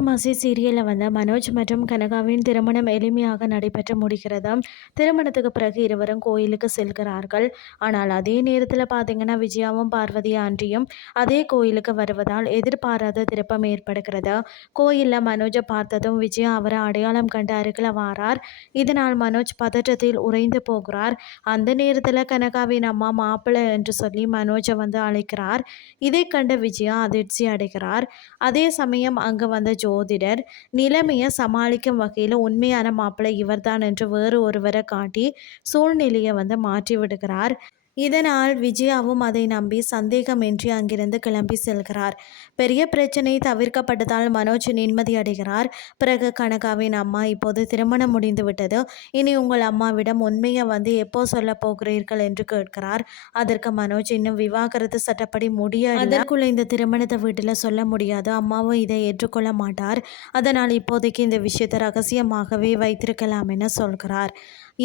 பாக்கியமாசி சீரியலில் மனோஜ் மற்றும் கனகாவின் திருமணம் எளிமையாக நடைபெற்று முடிகிறது. திருமணத்துக்கு பிறகு இருவரும் கோயிலுக்கு செல்கிறார்கள். ஆனால் அதே நேரத்தில் பார்த்தீங்கன்னா விஜயாவும் பார்வதி ஆண்டியும் அதே கோயிலுக்கு வருவதால் எதிர்பாராத திருப்பம் ஏற்படுகிறது. கோயிலில் மனோஜை பார்த்ததும் விஜயா அவரை அடையாளம் கண்டு அருகில் வாரார். இதனால் மனோஜ் பதற்றத்தில் உறைந்து போகிறார். அந்த நேரத்தில் கனகாவின் அம்மா மாப்பிள்ளை என்று சொல்லி மனோஜை அழைக்கிறார். இதை கண்ட விஜயா அதிர்ச்சி அடைகிறார். அதே சமயம் அங்கு வந்த ஜோதிடர் நிலைமையை சமாளிக்கும் வகையில் உண்மையான மாப்பிள்ளை இவர்தான் என்று வேறு ஒருவரை காட்டி சூழ்நிலையை மாற்றி விடுகிறார். இதனால் விஜயாவும் அதை நம்பி சந்தேகமின்றி அங்கிருந்து கிளம்பி செல்கிறார். பெரிய பிரச்சனை தவிர்க்கப்பட்டதால் மனோஜ் நிம்மதி அடைகிறார். பிறகு கனகாவின் அம்மா, இப்போது திருமணம் முடிந்து விட்டது, இனி உங்கள் அம்மாவிடம் உண்மையை எப்போ சொல்ல போகிறீர்கள் என்று கேட்கிறார். அதற்கு மனோஜ், இன்னும் விவாகரத்து சட்டப்படி முடியாது, அதற்குள்ள இந்த திருமணத்தை வீட்டில் சொல்ல முடியாது, அம்மாவும் இதை ஏற்றுக்கொள்ள மாட்டார், அதனால் இப்போதைக்கு இந்த விஷயத்தை ரகசியமாகவே வைத்திருக்கலாம் என சொல்கிறார்.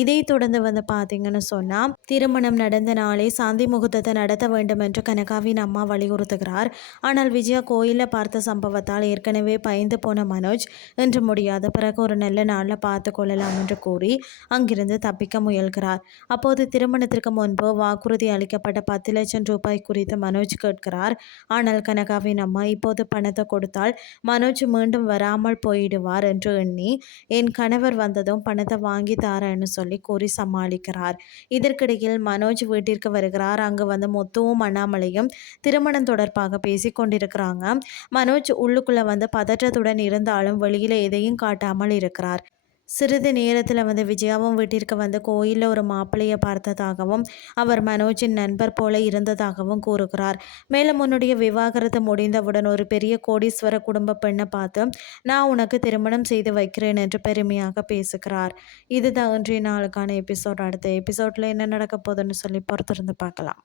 இதை தொடர்ந்து பார்த்தீங்கன்னு சொன்னால் திருமணம் நடந்த நாளை சாந்தி முகூர்த்தத்தை நடத்த வேண்டும் என்று கனகாவின் அம்மா வலியுறுத்துகிறார். ஆனால் விஜயா கோயிலில் பார்த்த சம்பவத்தால் ஏற்கனவே பயந்து போன மனோஜ் இன்று முடியாது, பிறகு ஒரு நல்ல நாளில் பார்த்து கொள்ளலாம் என்று கூறி அங்கிருந்து தப்பிக்க முயல்கிறார். அப்போது திருமணத்திற்கு முன்பு வாக்குறுதி அளிக்கப்பட்ட 10 லட்சம் ரூபாய் குறித்து மனோஜ் கேட்கிறார். ஆனால் கனகாவின் அம்மா, இப்போது பணத்தை கொடுத்தால் மனோஜ் மீண்டும் வராமல் போயிடுவார் என்று எண்ணி என் கணவர் வந்ததும் பணத்தை வாங்கி தாரேன்னு சொல்லி கூறி சமாளிக்கிறார். இதற்கிடையில் மனோஜ் வீட்டிற்கு வருகிறார். அங்கு முத்துவும் அண்ணாமலையும் திருமணம் தொடர்பாக பேசிக் கொண்டிருக்கிறாங்க. மனோஜ் உள்ளுக்குள்ள பதற்றத்துடன் இருந்தாலும் வெளியில எதையும் காட்டாமல் இருக்கிறார். சிறிது நேரத்தில் விஜயாவும் வீட்டிற்கு கோயிலில் ஒரு மாப்பிள்ளையை பார்த்ததாகவும் அவர் மனோஜின் நண்பர் போல இருந்ததாகவும் கூறுகிறார். மேலும் உன்னுடைய விவாகரத்து முடிந்தவுடன் ஒரு பெரிய கோடீஸ்வர குடும்ப பெண்ணை பார்த்து நான் உனக்கு திருமணம் செய்து வைக்கிறேன் என்று பெருமையாக பேசுகிறார். இதுதான் இன்றைய நாளுக்கான எபிசோட். அடுத்த எபிசோடில் என்ன நடக்க போகுதுன்னு சொல்லி பொறுத்திருந்து பார்க்கலாம்.